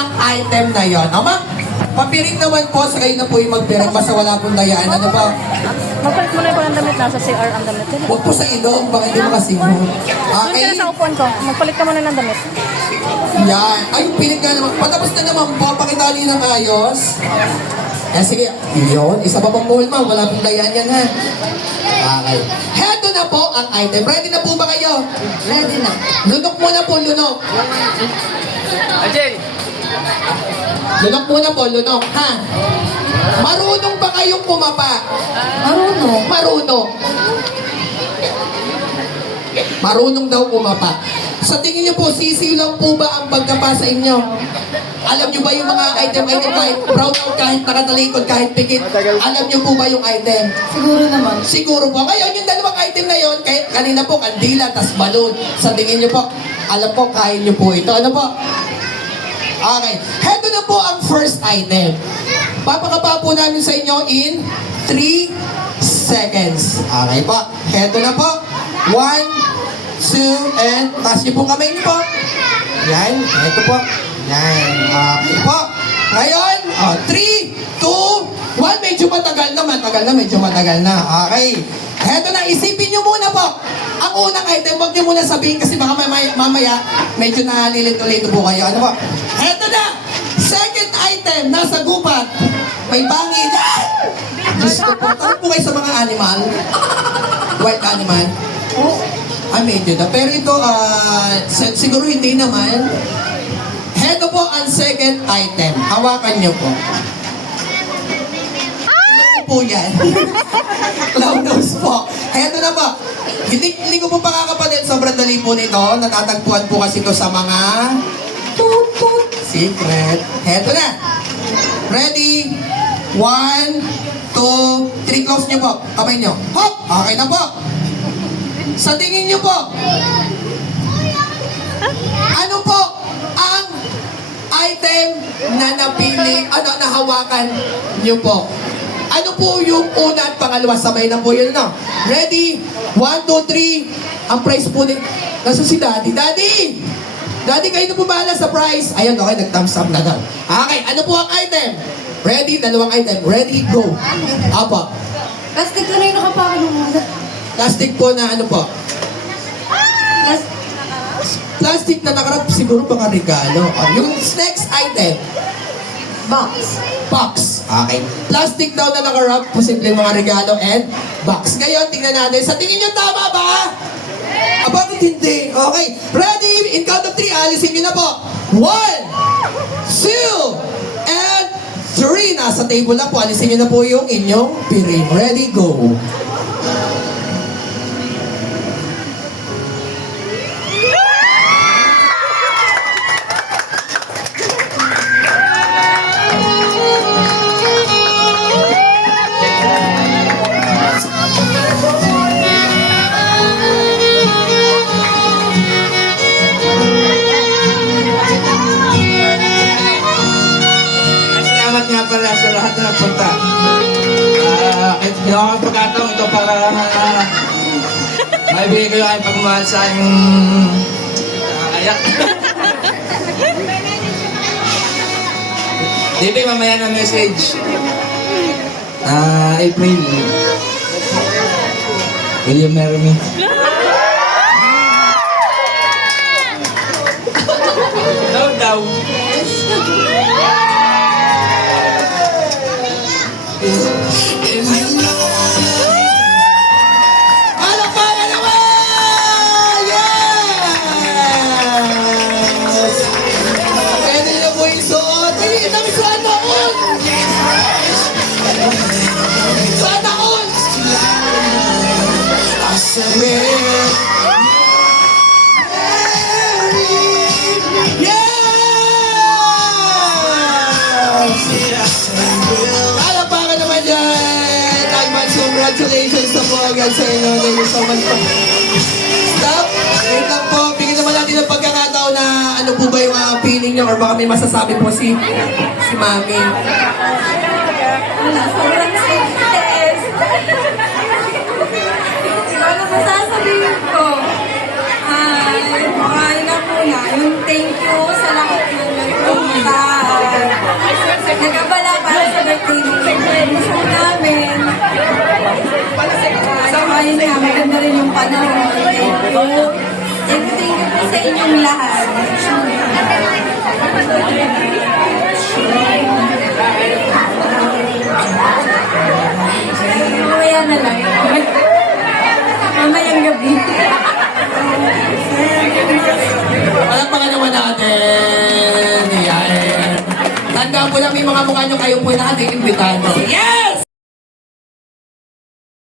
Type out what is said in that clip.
ang item na yon. Ama, papiring naman po sa kayo na po yung magpiring basta wala pong dayaan. Ano ba? Magpalit mo na yung damit, nasa CR ang damit. Huwag po sa ilong, baka hindi makasigo. Doon Okay? ka sa upuan ko, magpalit ka muna ng damit. Yan. Ay, yung piling nga naman. Patapos na naman po. Pakitali ng ayos. Yan, sige. Yun. Isa pa pang buhol, ma'am. Wala pong dayan yan, ha? Okay. Heto na po ang item. Ready na po ba kayo? Ready na. Lunok muna po, lunok. Ajay! Lunok muna po, lunok, ha? Marunong ba kayong pumapa? Marunong. Marunong. Marunong daw pumapa. Sa tingin niyo po, sisiw lang po ba ang pagkapa sa inyo? Alam niyo ba yung mga item kahit brown out, kahit nakatalikod, kahit pikit? Alam niyo po ba yung item? Siguro naman. Siguro po. Ngayon, yung dalawang item na yon, kahit kanina po, kandila, tas balon. Sa tingin niyo po, alam po, kaya niyo po ito. Ano po? Okay. Heto na po ang first item. Papakapa po namin sa inyo in 3 seconds. Okay po. Heto na po. 1, 2, and taas niyo po kamay niyo po. Yan. Heto po. Yan. Okay po. Ngayon, 3, 2, 1. Medyo matagal na. Medyo matagal na. Okay. Heto na. Isipin niyo muna po. Ang unang item, huwag niyo muna sabihin kasi baka mamaya medyo nalilito-lito po kayo. Ano po? Heto na! Second item, nasa gupat. May bangin. Diyos ko po, tawag po kayo sa mga animal. Wild animal. Medyo na. Pero ito, siguro hindi naman. Heto po ang second item. Hawakan niyo po. Ito po yan. Clown nose po. Heto na po. Hindi ko po pakakapalit. Sobrang dali po nito. Natatagpuan po kasi ito sa mga secret. Heto na. Ready? 1, 2, 3. Close niyo po. Kamay niyo. Hop! Okay na po. Sa tingin niyo po, ano po ang item na napili, nahawakan niyo po? Ano po yung una at pangalawa? Sabay na po yun, no? Ready? 1, 2, 3. Ang prize po ni... Nasa si Daddy? Daddy! Daddy, kayo na po bahala sa prize. Ayun, okay, nag-thumbs up na daw. Okay, ano po ang item? Ready? Dalawang item. Ready? Go. Apa. Plastic na rin nakapakin mo. Plastic po na ano po? Plastic na nakarap, siguro baka regalo. Yung next item. Box. Box. Okay. Plastic daw na nakarap, posibleng mga regalo and box. Ngayon, tingnan natin. Sa tingin nyo, tama ba? Bakit hindi? Okay. Ready? In count of 3, alisin nyo na po. 1, 2, and 3. Nasa table na po. Alisin nyo na po yung inyong piring. Ready? Go. Salamat nga pala sa lahat na nagpunta. Ito ang pagkataon ito para maibigay ko yung aking pagmamahal sa aking ayak. Dibi, mamaya na message. April. Will you marry me? No daw. Palakpakan naman! Yes! Pwede na po yung suot. Ay, dami suot noon! Suot noon! Yes! Palakpakan naman yan! Congratulations sa po agad sa inyo. Thank you so much po. Stop! Wait lang po. Bigyan naman natin ng pagkakataon na ano po ba yung feeling nyo or baka may masasabi po si Mami. Sobrang stress. Ano masasabihin ko? Ay na po na. Yung thank you sa lahat ng nagpunta. ayun nga, maganda rin yung panahon. Thank you. Thank you po sa inyong lahat. Mamaya na lang. Mamayang gabi. Palakpakan naman natin. Yan. Tandaan po lang may mga mukha nyo kayo po natin imbitado. Yes!